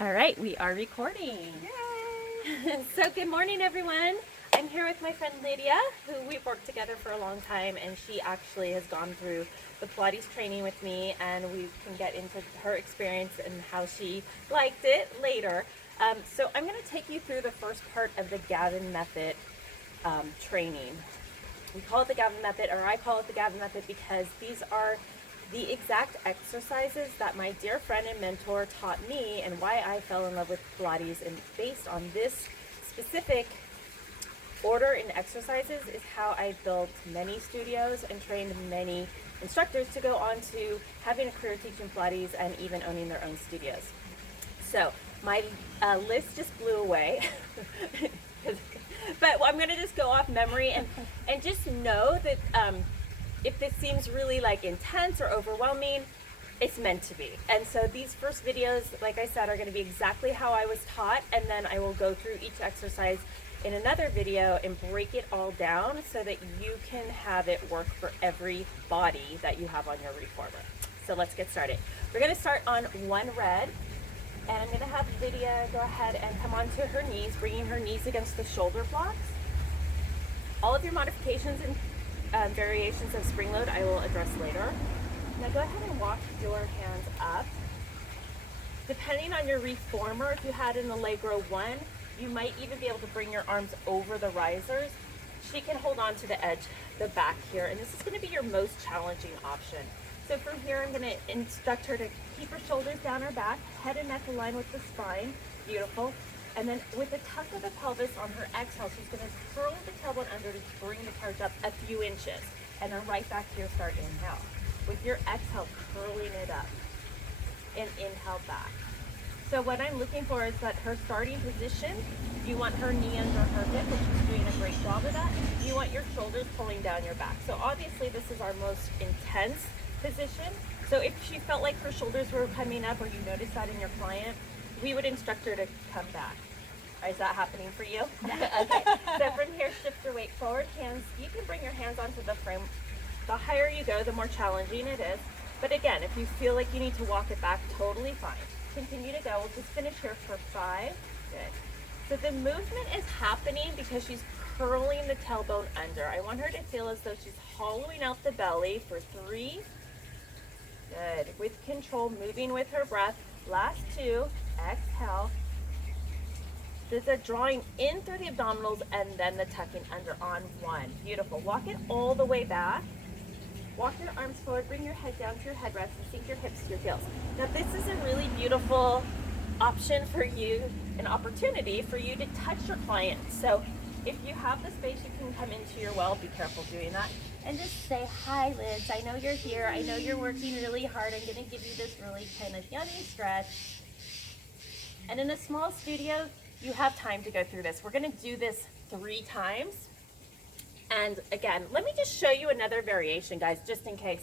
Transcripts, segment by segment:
All right, we are recording. Yay! So good morning, everyone. I'm here with my friend Lydia, who we've worked together for a long time, and she actually has gone through the Pilates training with me, and we can get into her experience and how she liked it later. So I'm going to take you through the first part of the Gavin Method training. We call it the Gavin Method, or I call it the Gavin Method, because these are the exact exercises that my dear friend and mentor taught me, and why I fell in love with Pilates. And based on this specific order in exercises is how I built many studios and trained many instructors to go on to having a career teaching Pilates and even owning their own studios. So my list just blew away. But I'm going to just go off memory and just know that if this seems really like intense or overwhelming, it's meant to be. And so these first videos, like I said, are going to be exactly how I was taught, and then I will go through each exercise in another video and break it all down so that you can have it work for every body that you have on your reformer. So let's get started. We're going to start on one red, and I'm going to have Lydia go ahead and come onto her knees, bringing her knees against the shoulder blocks. All of your modifications and variations of spring load I will address later. Now go ahead and walk your hands up. Depending on your reformer, if you had an Allegro 1, you might even be able to bring your arms over the risers. She can hold on to the edge, the back here, and this is going to be your most challenging option. So from here, I'm going to instruct her to keep her shoulders down her back, head and neck aligned with the spine. Beautiful. And then with the tuck of the pelvis on her exhale, she's going to curl the tailbone under to bring the carriage up a few inches. And then right back here, start inhale. With your exhale, curling it up. And inhale back. So what I'm looking for is that her starting position, you want her knee under her hip, which she's doing a great job of that. You want your shoulders pulling down your back. So obviously this is our most intense position. So if she felt like her shoulders were coming up, or you noticed that in your client, we would instruct her to come back. Is that happening for you? Okay. So from here, shift your weight forward. Hands, you can bring your hands onto the frame. The higher you go, the more challenging it is. But again, if you feel like you need to walk it back, totally fine. Continue to go. We'll just finish here for 5. Good. So the movement is happening because she's curling the tailbone under. I want her to feel as though she's hollowing out the belly for 3. Good. With control, moving with her breath. Last 2. Exhale. This is drawing in through the abdominals and then the tucking under on 1. Beautiful. Walk it all the way back. Walk your arms forward, bring your head down to your headrest, and sink your hips to your heels. Now this is a really beautiful option for you, an opportunity for you to touch your client. So if you have the space, you can come into your well. Be careful doing that. And just say, hi Liz, I know you're here. I know you're working really hard. I'm going to give you this really kind of yummy stretch. And in a small studio, you have time to go through this. We're going to do this 3 times. And again, let me just show you another variation, guys, just in case.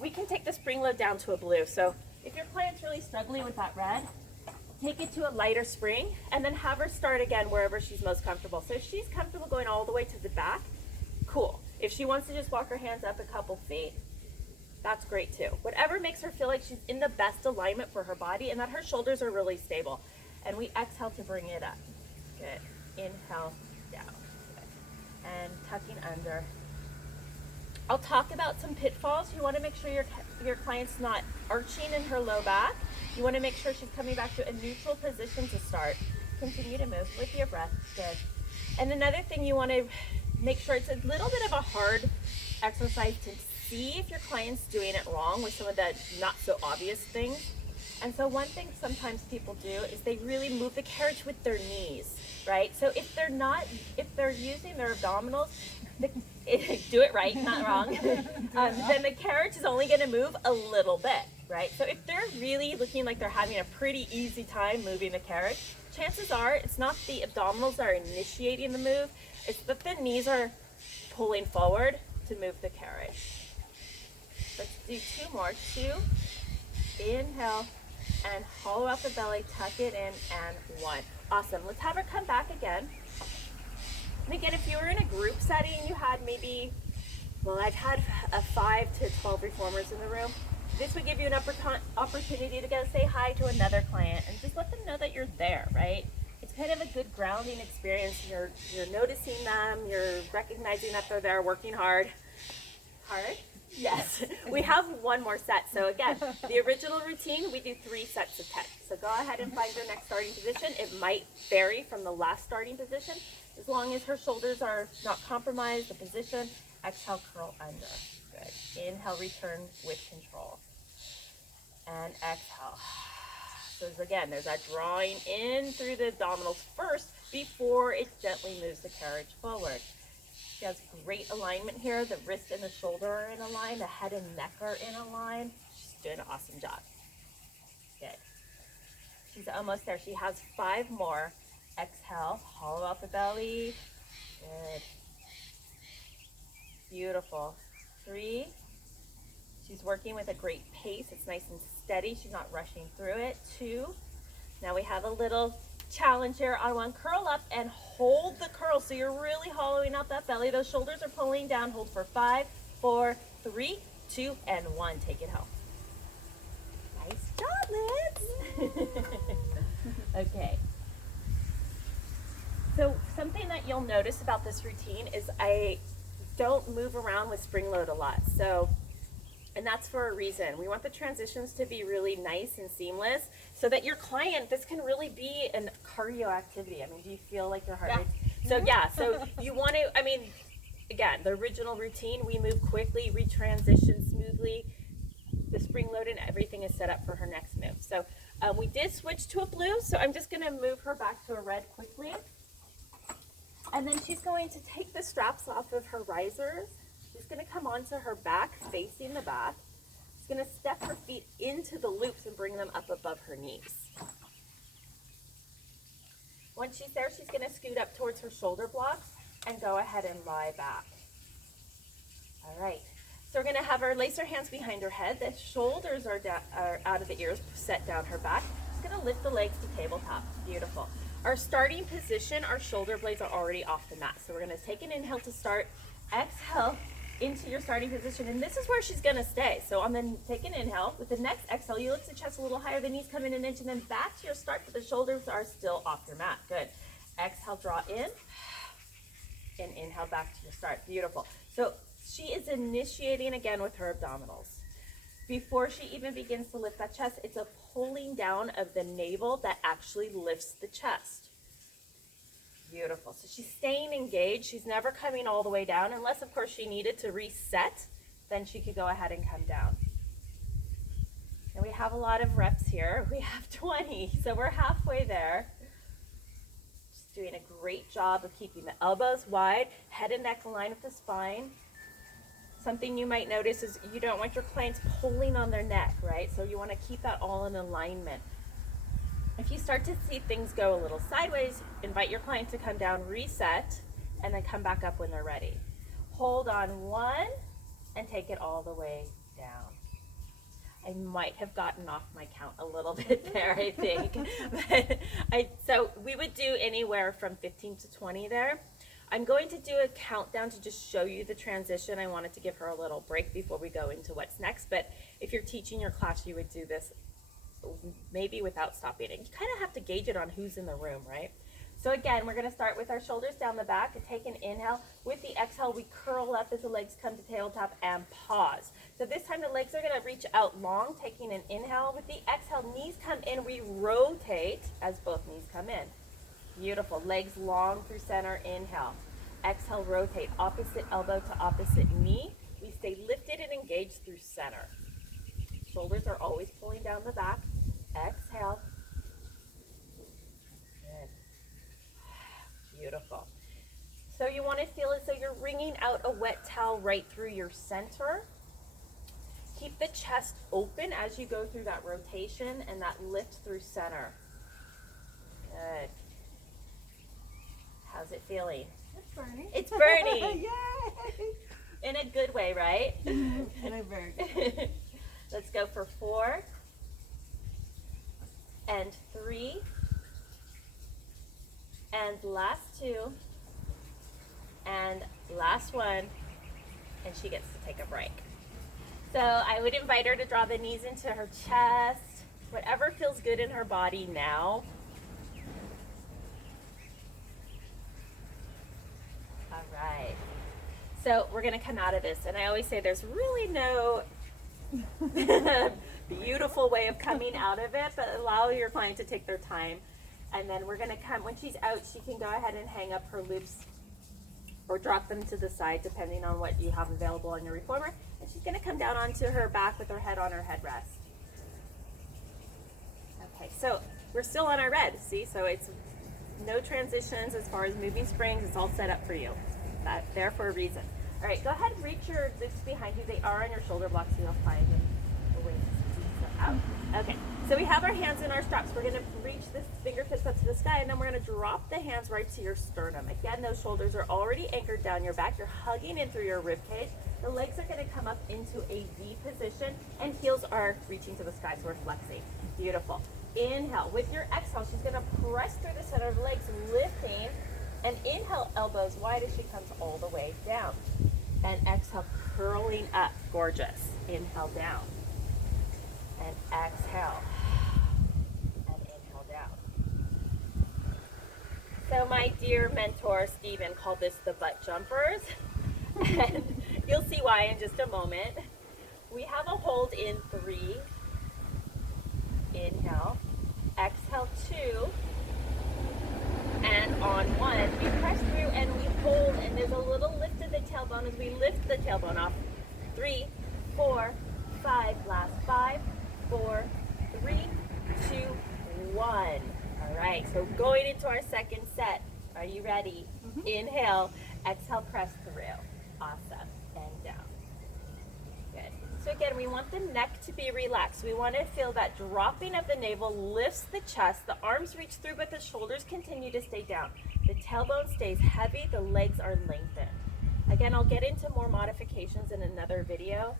We can take the spring load down to a blue. So if your client's really struggling with that red, take it to a lighter spring and then have her start again wherever she's most comfortable. So if she's comfortable going all the way to the back, cool. If she wants to just walk her hands up a couple feet, that's great too. Whatever makes her feel like she's in the best alignment for her body and that her shoulders are really stable. And we exhale to bring it up. Good. Inhale, down. Good. And tucking under. I'll talk about some pitfalls. You want to make sure your client's not arching in her low back. You want to make sure she's coming back to a neutral position to start. Continue to move with your breath. Good. And another thing, you want to make sure it's a little bit of a hard exercise to see if your client's doing it wrong with some of the not so obvious things. And so one thing sometimes people do is they really move the carriage with their knees, right? So if they're using their abdominals, do it right, not wrong, then the carriage is only going to move a little bit, right? So if they're really looking like they're having a pretty easy time moving the carriage, chances are it's not the abdominals that are initiating the move, it's that the knees are pulling forward to move the carriage. Let's do 2 more. 2, inhale, and hollow out the belly, tuck it in, and 1. Awesome. Let's have her come back again. And again, if you were in a group setting, you had maybe, well, I've had 5 to 12 reformers in the room. This would give you an opportunity to go say hi to another client and just let them there, right? It's kind of a good grounding experience. You're noticing them, you're recognizing that they're there working hard. Hard? Yes. We have one more set. So again, the original routine, we do 3 sets of 10. So go ahead and find your next starting position. It might vary from the last starting position. As long as her shoulders are not compromised, the position, exhale, curl under. Good. Inhale, return with control. And exhale. So again, there's that drawing in through the abdominals first before it gently moves the carriage forward. She has great alignment here. The wrist and the shoulder are in a line. The head and neck are in a line. She's doing an awesome job. Good. She's almost there. She has 5 more. Exhale, hollow out the belly. Good. Beautiful. 3. She's working with a great pace. It's nice and steady. She's not rushing through it. 2. Now we have a little challenge here. I want curl up and hold the curl. So you're really hollowing out that belly. Those shoulders are pulling down. Hold for 5, 4, 3, 2, and 1. Take it home. Nice job, Liz. Okay. So something that you'll notice about this routine is I don't move around with spring load a lot. And that's for a reason. We want the transitions to be really nice and seamless so that your client, this can really be a cardio activity. I mean, do you feel like your heart rate? So yeah, so you want to, I mean, again, the original routine, we move quickly, retransition smoothly. The spring load and everything is set up for her next move. So we did switch to a blue, so I'm just gonna move her back to a red quickly. And then she's going to take the straps off of her risers. She's going to come onto her back, facing the back. She's going to step her feet into the loops and bring them up above her knees. Once she's there, she's going to scoot up towards her shoulder blocks and go ahead and lie back. All right. So we're going to have her lace her hands behind her head. The shoulders are out of the ears, set down her back. She's going to lift the legs to tabletop. Beautiful. Our starting position, our shoulder blades are already off the mat. So we're going to take an inhale to start. Exhale into your starting position, and this is where she's going to stay. So on the take an inhale. With the next exhale, you lift the chest a little higher, the knees come in an inch, and then back to your start, but the shoulders are still off your mat. Good. Exhale, draw in, and inhale back to your start. Beautiful. So she is initiating again with her abdominals. Before she even begins to lift that chest, it's a pulling down of the navel that actually lifts the chest. Beautiful. So she's staying engaged. She's never coming all the way down, unless, of course, she needed to reset. Then she could go ahead and come down. And we have a lot of reps here. We have 20, so we're halfway there. She's doing a great job of keeping the elbows wide, head and neck aligned with the spine. Something you might notice is you don't want your clients pulling on their neck, right? So you want to keep that all in alignment. If you start to see things go a little sideways, invite your client to come down, reset, and then come back up when they're ready. Hold on 1 and take it all the way down. I might have gotten off my count a little bit there, I think. So we would do anywhere from 15 to 20 there. I'm going to do a countdown to just show you the transition. I wanted to give her a little break before we go into what's next, but if you're teaching your class, you would do this maybe without stopping it. You kind of have to gauge it on who's in the room, right? So again, we're going to start with our shoulders down the back and take an inhale. With the exhale, we curl up as the legs come to tabletop and pause. So this time the legs are going to reach out long, taking an inhale. With the exhale, knees come in. We rotate as both knees come in. Beautiful. Legs long through center. Inhale. Exhale, rotate. Opposite elbow to opposite knee. We stay lifted and engaged through center. Shoulders are always pulling down the back. Exhale. Good. Beautiful. So you want to feel as though you're wringing out a wet towel right through your center. Keep the chest open as you go through that rotation and that lift through center. Good. How's it feeling? It's burning. It's burning. Yay! In a good way, right? And I burned. Let's go for 4 and 3 and last 2 and last 1, and she gets to take a break. So I would invite her to draw the knees into her chest, whatever feels good in her body now. All right. So we're going to come out of this. And I always say there's really no beautiful way of coming out of it, but allow your client to take their time. And then we're going to come, when she's out, she can go ahead and hang up her loops or drop them to the side depending on what you have available on your reformer. And she's going to come down onto her back with her head on her headrest. Okay, so we're still on our red, see? So it's no transitions as far as moving springs. It's all set up for you. That's there for a reason. All right, go ahead and reach your loops behind you. They are on your shoulder blocks, so you'll find them away out. Okay, so we have our hands in our straps. We're going to reach the fingertips up to the sky, and then we're going to drop the hands right to your sternum. Again, those shoulders are already anchored down your back. You're hugging in through your rib cage. The legs are going to come up into a V position, and heels are reaching to the sky, so we're flexing. Beautiful. Inhale. With your exhale, she's going to press through the center of the legs, lifting. And inhale, elbows wide as she comes all the way down. And exhale, curling up. Gorgeous. Inhale, down. And exhale. And inhale, down. So my dear mentor, Steven, called this the butt jumpers. And you'll see why in just a moment. We have a hold in 3. Inhale. Exhale, 2. And on 1, we press through and we hold, and there's a little lift of the tailbone as we lift the tailbone off. 3, 4, 5, last 5, 4, 3, 2, 1. All right, so going into our second set. Are you ready? Mm-hmm. Inhale, exhale, press through. Awesome, and down. Good. So again, we want the neck to be relaxed. We want to feel that dropping of the navel lifts the chest. The arms reach through, but the shoulders continue to stay down. The tailbone stays heavy. The legs are lengthened. Again, I'll get into more modifications in another video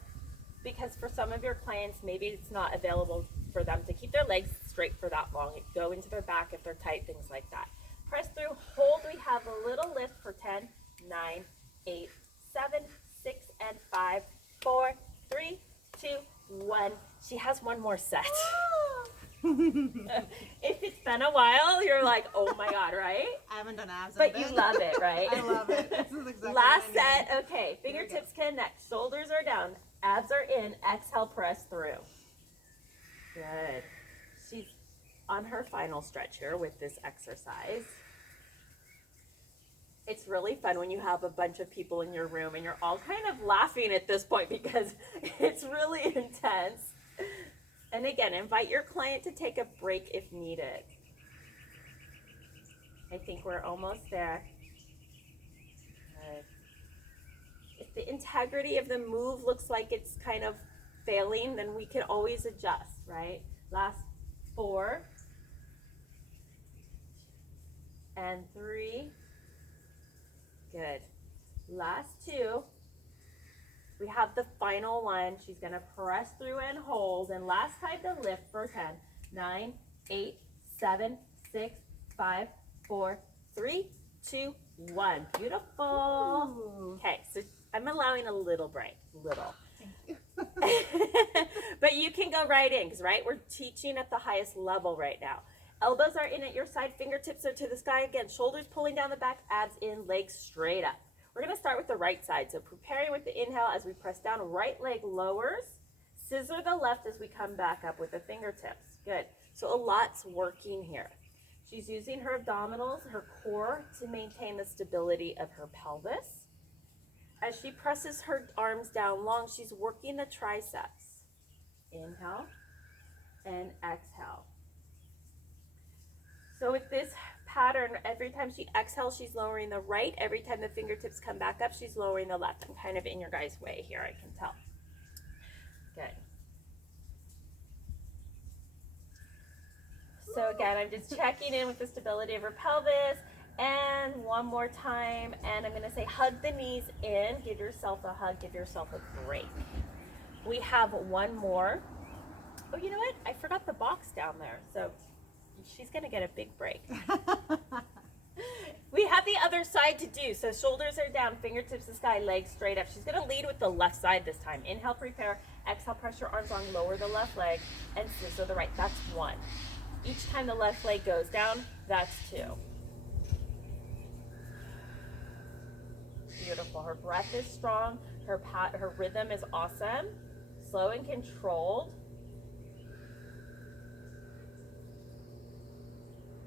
because for some of your clients, maybe it's not available for them to keep their legs straight for that long. Go into their back if they're tight, things like that. Press through, hold. We have a little lift for 10, 9, 8, 7, 6, and 5, 4, 3, 2, 1. She has one more set. If it's been a while, you're like, oh my God, right? I haven't done abs. But you love it, right? I love it. This is exactly Last what I need. set. Okay, fingertips connect. Shoulders are down. Abs are in. Exhale, press through. Good. She's on her final stretch here with this exercise. It's really fun when you have a bunch of people in your room and you're all kind of laughing at this point because it's really intense. And again, invite your client to take a break if needed. I think we're almost there. Good. If the integrity of the move looks like it's kind of failing, then we can always adjust, right? Last 4 and 3. Good. Last 2. We have the final one. She's going to press through and hold. And last time to lift for 10. 9, 8, 7, 6, 5, 4, 3, 2, 1. Beautiful. Ooh. Okay, so I'm allowing a little break. Little. But you can go right in because, right, we're teaching at the highest level right now. Elbows are in at your side, fingertips are to the sky. Again, shoulders pulling down the back, abs in, legs straight up. We're going to start with the right side. So preparing with the inhale as we press down, right leg lowers. Scissor the left as we come back up with the fingertips. Good. So a lot's working here. She's using her abdominals, her core to maintain the stability of her pelvis. As she presses her arms down long, she's working the triceps. Inhale and exhale. So with this pattern, every time she exhales, she's lowering the right. Every time the fingertips come back up, she's lowering the left. I'm kind of in your guys' way here, I can tell. Good. So again, I'm just checking in with the stability of her pelvis. And one more time, and I'm going to say hug the knees in. Give yourself a hug. Give yourself a break. We have one more. Oh, you know what? I forgot the box down there. So she's going to get a big break. We have the other side to do. So shoulders are down, fingertips to the sky, legs straight up. She's going to lead with the left side this time. Inhale, prepare. Exhale, press your arms on, lower the left leg, and scissor the right. That's 1. Each time the left leg goes down, that's 2. beautiful. Her breath is strong. Her rhythm is awesome. Slow and controlled.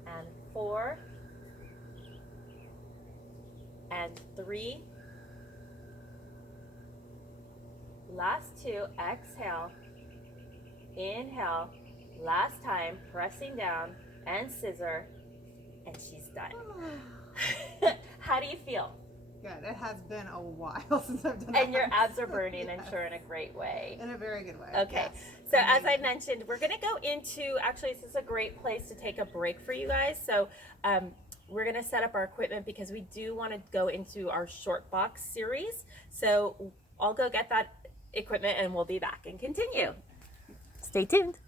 And 4. And 3. Last 2. Exhale. Inhale. Last time. Pressing down and scissor. And she's done. How do you feel? Good. It has been a while since I've done And your abs. abs are burning, Yes. I'm sure, in a great way. In a very good way. Okay. Yes. So as I Amazing. mentioned, we're going to go into, actually, this is a great place to take a break for you guys. So we're going to set up our equipment because we do want to go into our short box series. So I'll go get that equipment and we'll be back and continue. Stay tuned.